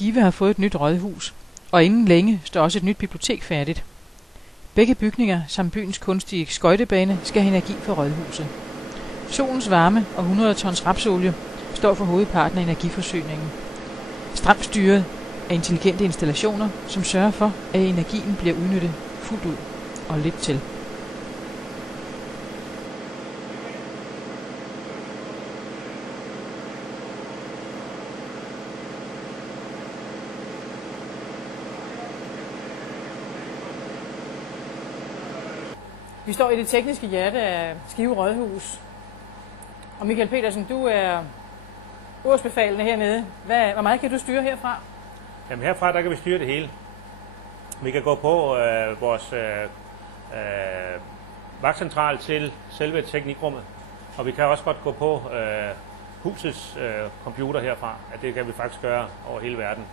Skive har fået et nyt rådhus, og inden længe står også et nyt bibliotek færdigt. Begge bygninger samt byens kunstige skøjtebane skal have energi fra rådhuset. Solens varme og 100 tons rapsolie står for hovedparten af energiforsyningen. Stramt styret af intelligente installationer, som sørger for, at energien bliver udnyttet fuldt ud og lidt til. Vi står i det tekniske hjerte af Skive Rådhus. Og Michael Petersen, du er øverstbefalende hernede. Hvor meget kan du styre herfra? Jamen herfra der kan vi styre det hele. Vi kan gå på vores vagtcentral til selve teknikrummet. Og vi kan også godt gå på husets computer herfra. At det kan vi faktisk gøre over hele verden.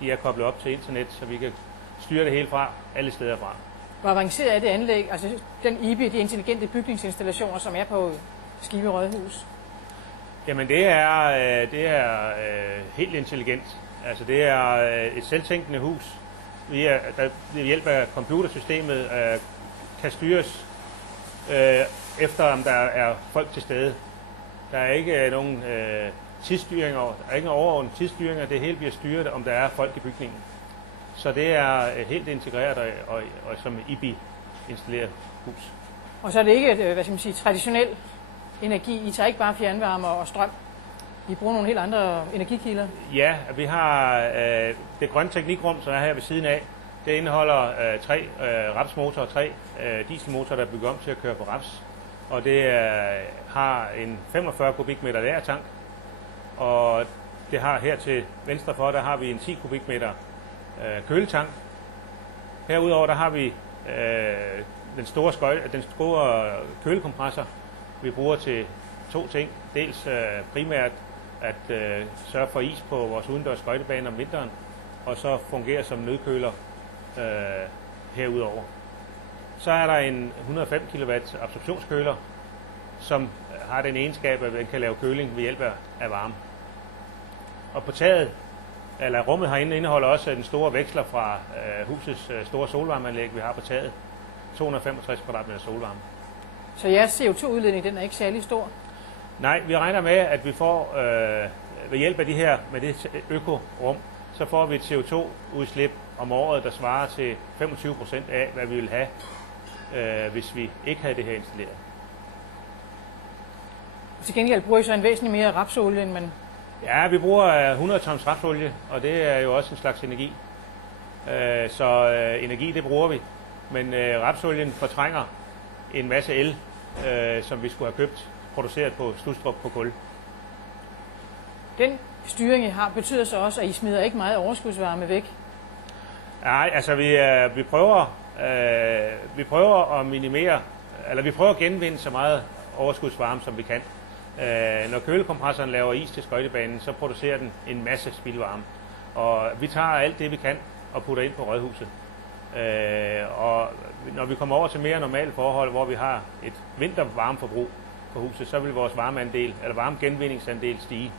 De er koblet op til internet, så vi kan styre det hele fra alle steder fra. Hvor avanceret er det anlæg, altså den IBI, de intelligente bygningsinstallationer, som er på Skive Rådhus? Jamen det er helt intelligent. Altså det er et selvtænkende hus. Der ved hjælp af computersystemet kan styres efter om der er folk til stede. Der er ikke nogen tidsstyring, der er ikke nogen overordnet tidsstyring, og det hele bliver styret, om der er folk i bygningen. Så det er helt integreret og som IBI installeret hus. Og så er det ikke traditionel energi. I tager ikke bare fjernvarme og strøm. I bruger nogle helt andre energikilder. Ja, vi har det grønne teknikrum, som er her ved siden af. Det indeholder 3 rapsmotorer og 3 dieselmotorer, der er bygget om til at køre på raps. Og det har en 45 kubikmeter lagertank. Og det har her til venstre for, der har vi en 10 kubikmeter køletank. Herudover der har vi den store kølekompressor, vi bruger til 2 ting. Dels primært at sørge for is på vores udendørs skøjtebane om vinteren, og så fungerer som nødkøler herudover. Så er der en 105 kW absorptionskøler, som har den egenskab, at den kan lave køling ved hjælp af varme. Og på taget, eller rummet herinde, indeholder også den store veksler fra husets store solvarmeanlæg, vi har på taget. 265 kvadratmeter solvarme. Så jeres CO2-udledning, den er ikke særlig stor? Nej, vi regner med, at vi får ved hjælp af med det økorum, så får vi et CO2-udslip om året, der svarer til 25% af, hvad vi vil have, hvis vi ikke havde det her installeret. Til gengæld bruger I så en væsentlig mere rapsolie, end man... Ja, vi bruger 100 tons rapsolie, og det er jo også en slags energi. Så energi, det bruger vi. Men rapsolien fortrænger en masse el, som vi skulle have købt, produceret på Studstrup på kul. Den styring, I har, betyder så også, at I smider ikke meget overskudsvarme væk? Nej, altså vi prøver at minimere, eller vi prøver at genvinde så meget overskudsvarme, som vi kan. Når kølekompressoren laver is til skøjtebanen, så producerer den en masse spildvarme. Og vi tager alt det, vi kan, og putter ind på rådhuset. Og når vi kommer over til mere normale forhold, hvor vi har et vintervarmeforbrug på huset, så vil vores varmegenvindingsandel stige.